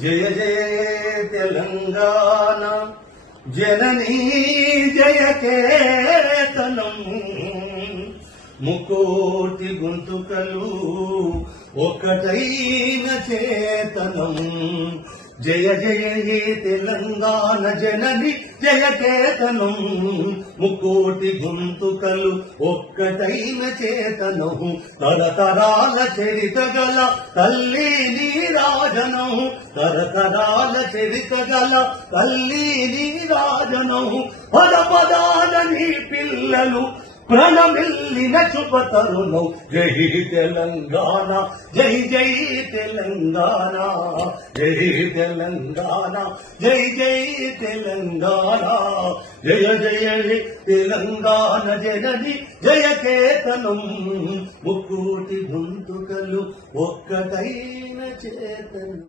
జయ జయ తెలంగాణ జననీ జయ కేతనం ముకోటి గొంతుకలు ఒక్కటైన చేతనం జయ జయ హే తెలంగాణ జనని జయ కేతనం ముకోటి గొంతుకలు ఒక్కటైన చేతనం తరతరాల చరిత గల తల్లి నీరాజనం తరతరాల చరిత గల తల్లి నీరాజనం పద పదాల నీ పిల్లలు ప్రణమిల్లిన శుభతరుణం జై తెలంగాణ జై జై తెలంగాణ జై తెలంగాణ జై జై తెలంగాణ జయ జయ తెలంగాణ జనని జయ కేతనం ముక్కోటి గొంతుకలు ఒక్కటైన చేతనం.